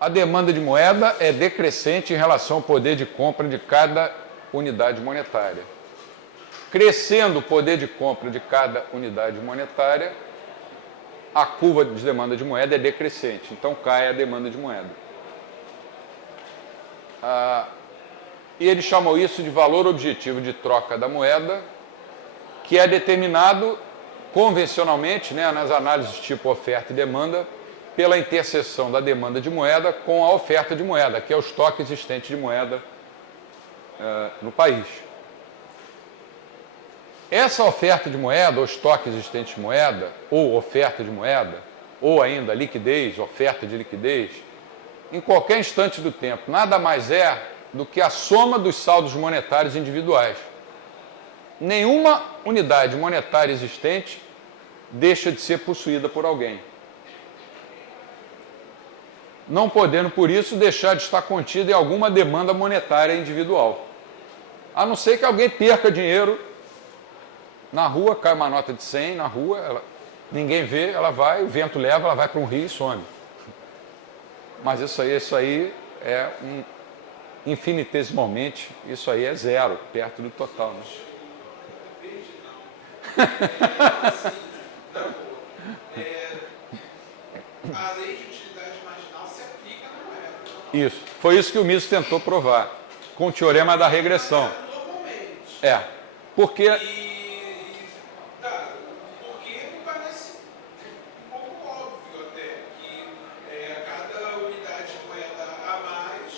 a demanda de moeda é decrescente em relação ao poder de compra de cada unidade monetária. Crescendo o poder de compra de cada unidade monetária, a curva de demanda de moeda é decrescente, então cai a demanda de moeda. E ele chamou isso de valor objetivo de troca da moeda, que é determinado convencionalmente, né, nas análises tipo oferta e demanda, pela interseção da demanda de moeda com a oferta de moeda, que é o estoque existente de moeda no país. Essa oferta de moeda, ou estoque existente de moeda, ou oferta de moeda, ou ainda liquidez, oferta de liquidez, em qualquer instante do tempo, nada mais é do que a soma dos saldos monetários individuais. Nenhuma unidade monetária existente deixa de ser possuída por alguém, não podendo, por isso, deixar de estar contida em alguma demanda monetária individual. A não ser que alguém perca dinheiro na rua, cai uma nota de 100 na rua, ninguém vê, ela vai, o vento leva, ela vai para um rio e some. Mas isso aí é infinitesimalmente, isso aí é zero, perto do total. Né? A lei de utilidade marginal se aplica na moeda. Isso, foi isso que o Mises tentou provar, com o teorema da regressão. Normalmente. Porque... Porque me parece um pouco óbvio até que cada unidade de moeda a mais,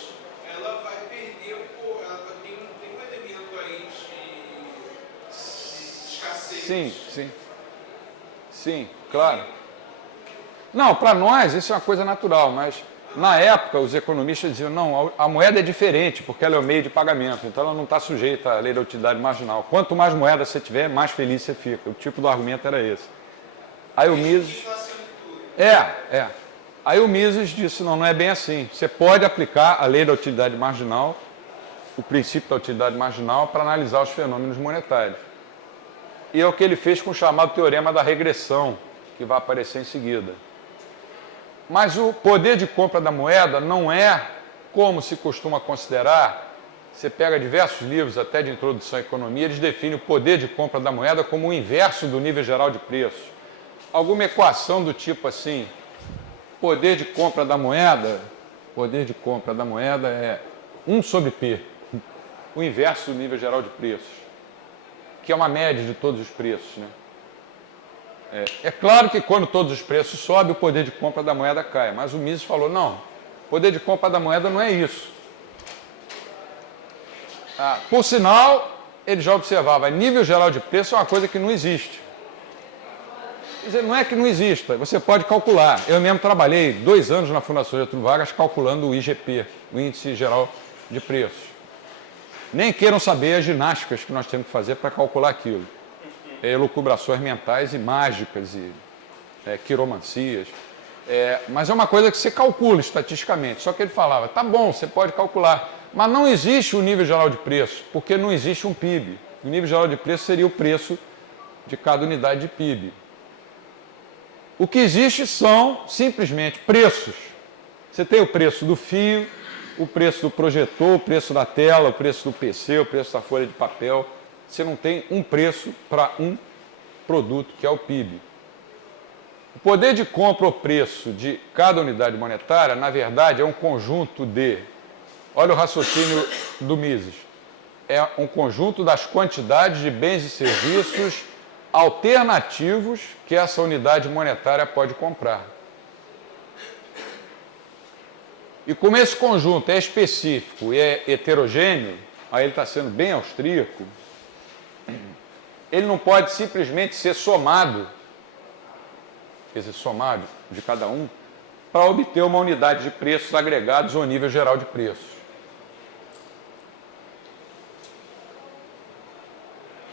ela vai perder, ela tem um elemento aí de escassez. Sim, claro. Não, para nós isso é uma coisa natural, mas na época os economistas diziam, não, a moeda é diferente, porque ela é o meio de pagamento, então ela não está sujeita à lei da utilidade marginal. Quanto mais moeda você tiver, mais feliz você fica. O tipo do argumento era esse. Aí o Mises... Aí o Mises disse, não é bem assim. Você pode aplicar a lei da utilidade marginal, o princípio da utilidade marginal, para analisar os fenômenos monetários. E é o que ele fez com o chamado teorema da regressão, que vai aparecer em seguida. Mas o poder de compra da moeda não é como se costuma considerar. Você pega diversos livros, até de introdução à economia, eles definem o poder de compra da moeda como o inverso do nível geral de preços. Alguma equação do tipo assim, poder de compra da moeda é 1 sobre P, o inverso do nível geral de preços, que é uma média de todos os preços, né? É claro que quando todos os preços sobem, o poder de compra da moeda cai. Mas o Mises falou, não, o poder de compra da moeda não é isso. Por sinal, ele já observava, nível geral de preço é uma coisa que não existe. Quer dizer, não é que não exista, você pode calcular. Eu mesmo trabalhei 2 anos na Fundação Getúlio Vargas calculando o IGP, o Índice Geral de Preços. Nem queiram saber as ginásticas que nós temos que fazer para calcular aquilo. Elucubrações mentais e mágicas e quiromancias. Mas é uma coisa que você calcula estatisticamente. Só que ele falava, tá bom, você pode calcular, mas não existe o nível geral de preço, porque não existe um PIB. O nível geral de preço seria o preço de cada unidade de PIB. O que existe são simplesmente preços. Você tem o preço do fio, o preço do projetor, o preço da tela, o preço do PC, o preço da folha de papel. Você não tem um preço para um produto, que é o PIB. O poder de compra ou preço de cada unidade monetária, na verdade, é um conjunto de... Olha o raciocínio do Mises. É um conjunto das quantidades de bens e serviços alternativos que essa unidade monetária pode comprar. E como esse conjunto é específico e é heterogêneo, aí ele está sendo bem austríaco, ele não pode simplesmente ser somado, quer dizer, somado de cada um, para obter uma unidade de preços agregados ao nível geral de preços.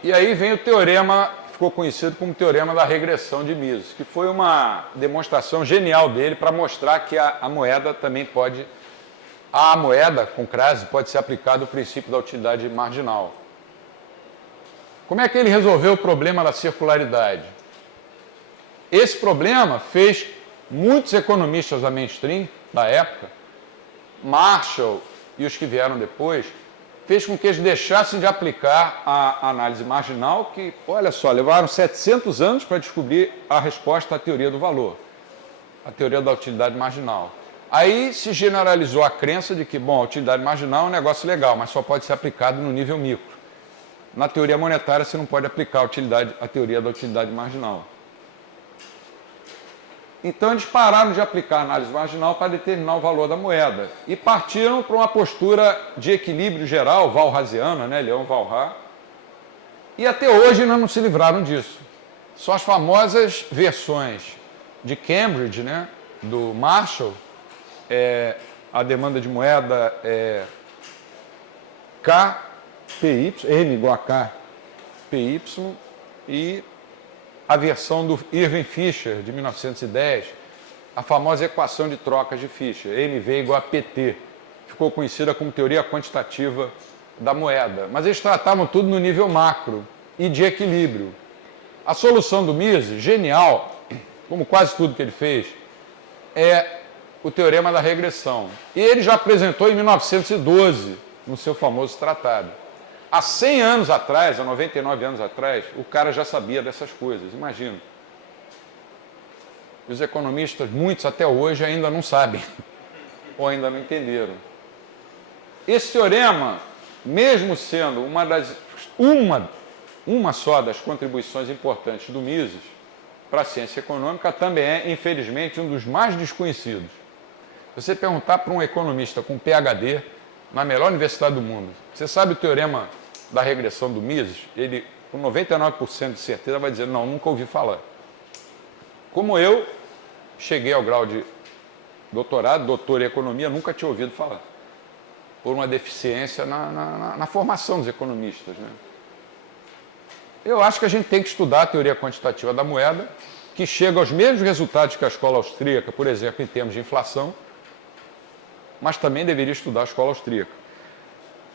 E aí vem o teorema, ficou conhecido como teorema da regressão de Mises, que foi uma demonstração genial dele para mostrar que a moeda também pode, a moeda com crase pode ser aplicado o princípio da utilidade marginal. Como é que ele resolveu o problema da circularidade? Esse problema fez muitos economistas da mainstream da época Marshall e os que vieram depois, fez com que eles deixassem de aplicar a análise marginal, que, olha só, levaram 700 anos para descobrir a resposta à teoria do valor, a teoria da utilidade marginal. Aí se generalizou a crença de que, bom, a utilidade marginal é um negócio legal, mas só pode ser aplicado no nível micro. Na teoria monetária, você não pode aplicar a teoria da utilidade marginal. Então, eles pararam de aplicar a análise marginal para determinar o valor da moeda e partiram para uma postura de equilíbrio geral, walrasiana, né, Leon Walras, e até hoje ainda não se livraram disso. Só as famosas versões de Cambridge, né, do Marshall, a demanda de moeda é KPY, M igual a K, PY, e a versão do Irving Fisher, de 1910, a famosa equação de trocas de Fisher, MV igual a PT, ficou conhecida como teoria quantitativa da moeda. Mas eles tratavam tudo no nível macro e de equilíbrio. A solução do Mises, genial, como quase tudo que ele fez, é o teorema da regressão. E ele já apresentou em 1912, no seu famoso tratado. Há 100 anos atrás, há 99 anos atrás, o cara já sabia dessas coisas, imagina. Os economistas, muitos até hoje, ainda não sabem, ou ainda não entenderam. Esse teorema, mesmo sendo uma só das contribuições importantes do Mises para a ciência econômica, também é, infelizmente, um dos mais desconhecidos. Se você perguntar para um economista com PhD, na melhor universidade do mundo, você sabe o teorema da regressão do Mises? Ele, com 99% de certeza, vai dizer, não, nunca ouvi falar. Como eu cheguei ao grau de doutorado, doutor em economia, nunca tinha ouvido falar. Por uma deficiência na formação dos economistas, né? Eu acho que a gente tem que estudar a teoria quantitativa da moeda, que chega aos mesmos resultados que a escola austríaca, por exemplo, em termos de inflação, mas também deveria estudar a escola austríaca.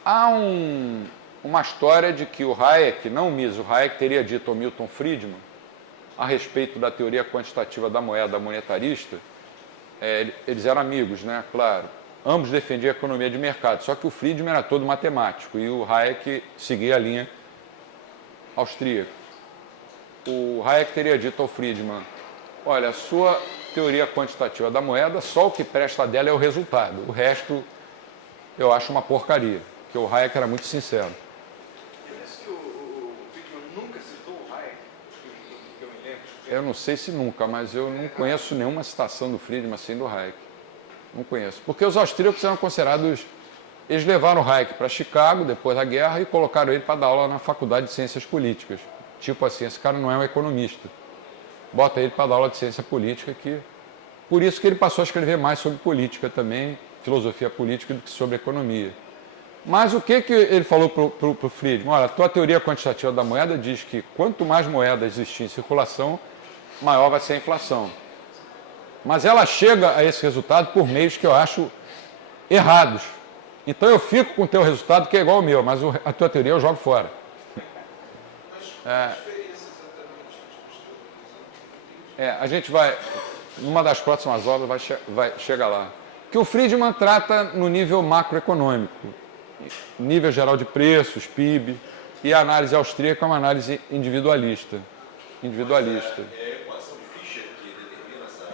Há uma história de que o Hayek, não o Mises, o Hayek teria dito ao Milton Friedman, a respeito da teoria quantitativa da moeda monetarista, eles eram amigos, né? Claro. Ambos defendiam a economia de mercado, só que o Friedman era todo matemático e o Hayek seguia a linha austríaca. O Hayek teria dito ao Friedman, olha, a sua teoria quantitativa da moeda, só o que presta dela é o resultado. O resto eu acho uma porcaria, porque o Hayek era muito sincero. Eu penso que o Friedman nunca citou o Hayek, que eu me lembro. Eu não sei se nunca, mas eu não conheço nenhuma citação do Friedman assim do Hayek. Não conheço. Porque os austríacos eram considerados... Eles levaram o Hayek para Chicago, depois da guerra, e colocaram ele para dar aula na Faculdade de Ciências Políticas. Tipo assim, esse cara não é um economista. Bota ele para dar aula de ciência política, que... Por isso que ele passou a escrever mais sobre política também, filosofia política, do que sobre economia. Mas o que ele falou para o Friedman? Olha, a tua teoria quantitativa da moeda diz que quanto mais moeda existir em circulação, maior vai ser a inflação. Mas ela chega a esse resultado por meios que eu acho errados. Então eu fico com o teu resultado, que é igual ao meu, mas a tua teoria eu jogo fora. A gente vai, numa das próximas aulas, vai chegar lá. Que o Friedman trata no nível macroeconômico, nível geral de preços, PIB, e a análise austríaca é uma análise individualista. É a equação de Fischer que determina essa...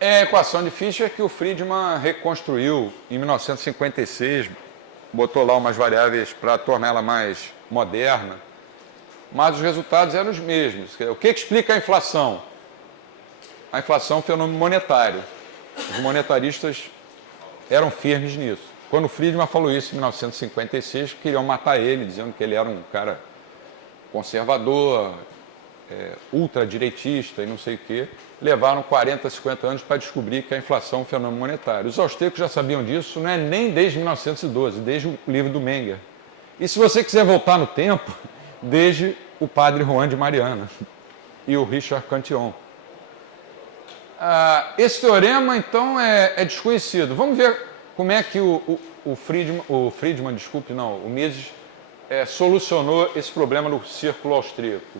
É a equação de Fischer que o Friedman reconstruiu em 1956, botou lá umas variáveis para torná-la mais moderna, mas os resultados eram os mesmos. O que explica a inflação? A inflação é um fenômeno monetário. Os monetaristas eram firmes nisso. Quando o Friedman falou isso em 1956, queriam matar ele, dizendo que ele era um cara conservador, ultradireitista e não sei o quê. Levaram 40, 50 anos para descobrir que a inflação é um fenômeno monetário. Os austríacos já sabiam disso, não é nem desde 1912, desde o livro do Menger. E se você quiser voltar no tempo, desde o padre Juan de Mariana e o Richard Cantillon. Esse teorema, então, é desconhecido. Vamos ver como é que o Mises solucionou esse problema no círculo austríaco.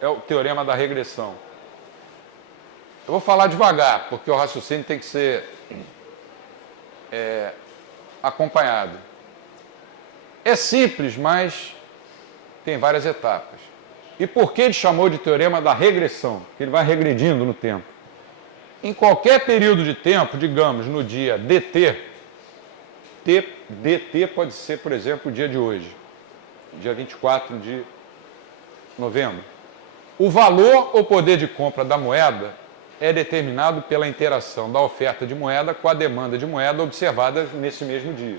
É o teorema da regressão. Eu vou falar devagar, porque o raciocínio tem que ser acompanhado. É simples, mas tem várias etapas. E por que ele chamou de teorema da regressão? Porque ele vai regredindo no tempo. Em qualquer período de tempo, digamos, no dia dt, dt pode ser, por exemplo, o dia de hoje, dia 24 de novembro. O valor ou poder de compra da moeda é determinado pela interação da oferta de moeda com a demanda de moeda observada nesse mesmo dia.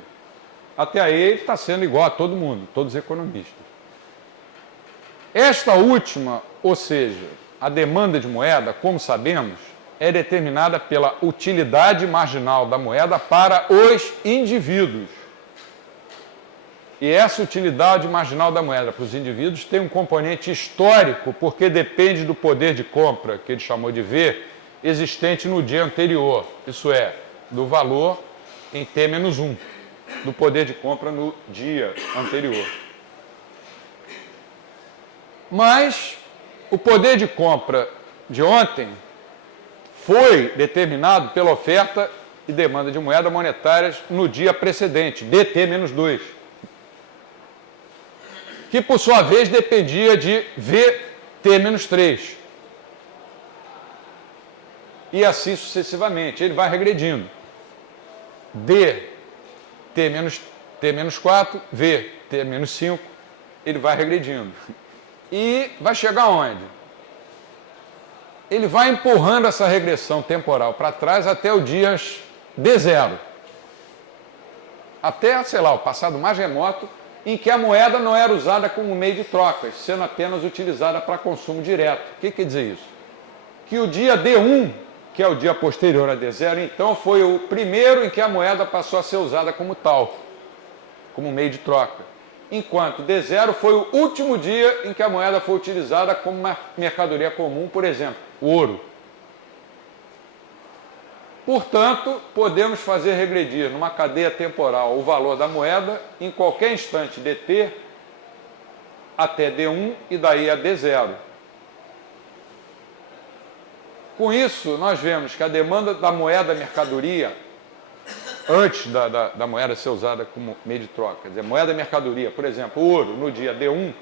Até aí ele está sendo igual a todo mundo, todos os economistas. Esta última, ou seja, a demanda de moeda, como sabemos, é determinada pela utilidade marginal da moeda para os indivíduos. E essa utilidade marginal da moeda para os indivíduos tem um componente histórico, porque depende do poder de compra, que ele chamou de V, existente no dia anterior. Isso é, do valor em T-1, do poder de compra no dia anterior. Mas o poder de compra de ontem foi determinado pela oferta e demanda de moeda monetárias no dia precedente, DT-2, que por sua vez dependia de VT-3. E assim sucessivamente, ele vai regredindo. DT-4, VT-5, ele vai regredindo. E vai chegar aonde? Ele vai empurrando essa regressão temporal para trás até o dia D0. Até, sei lá, o passado mais remoto, em que a moeda não era usada como meio de trocas, sendo apenas utilizada para consumo direto. O que quer dizer isso? Que o dia D1, que é o dia posterior a D0, então foi o primeiro em que a moeda passou a ser usada como tal, como meio de troca. Enquanto D0 foi o último dia em que a moeda foi utilizada como uma mercadoria comum, por exemplo, o ouro. Portanto, podemos fazer regredir numa cadeia temporal o valor da moeda em qualquer instante dt até D1 e daí a D0. Com isso, nós vemos que a demanda da moeda mercadoria, antes da moeda ser usada como meio de troca, quer dizer, moeda mercadoria, por exemplo, ouro no dia D1,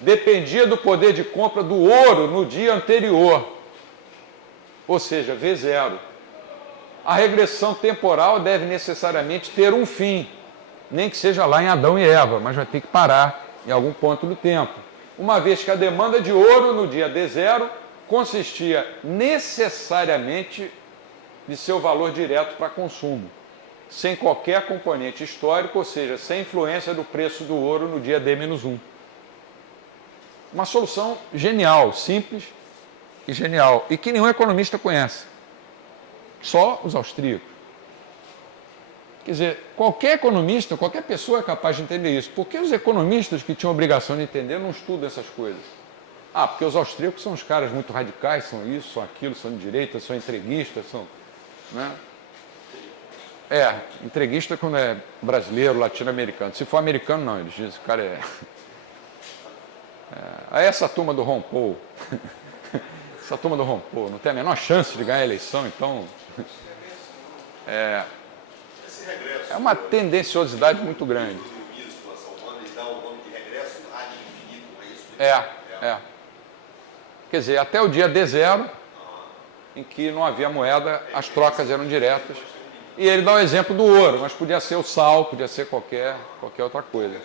dependia do poder de compra do ouro no dia anterior, ou seja, V0. A regressão temporal deve necessariamente ter um fim, nem que seja lá em Adão e Eva, mas vai ter que parar em algum ponto do tempo. Uma vez que a demanda de ouro no dia D0 consistia necessariamente de seu valor direto para consumo, sem qualquer componente histórico, ou seja, sem influência do preço do ouro no dia D-1. Uma solução genial, simples e genial, e que nenhum economista conhece. Só os austríacos. Quer dizer, qualquer economista, qualquer pessoa é capaz de entender isso. Por que os economistas que tinham obrigação de entender não estudam essas coisas? Ah, porque os austríacos são os caras muito radicais, são isso, são aquilo, são de direita, são entreguistas, são... Né? Entreguista quando é brasileiro, latino-americano. Se for americano, não, eles dizem que o cara é... Aí essa turma do Ron Paul... Essa turma do Ron Paul não tem a menor chance de ganhar a eleição, então... É uma tendenciosidade muito grande. Quer dizer, até o dia D0, em que não havia moeda, as trocas eram diretas. E ele dá o exemplo do ouro, mas podia ser o sal, podia ser qualquer outra coisa.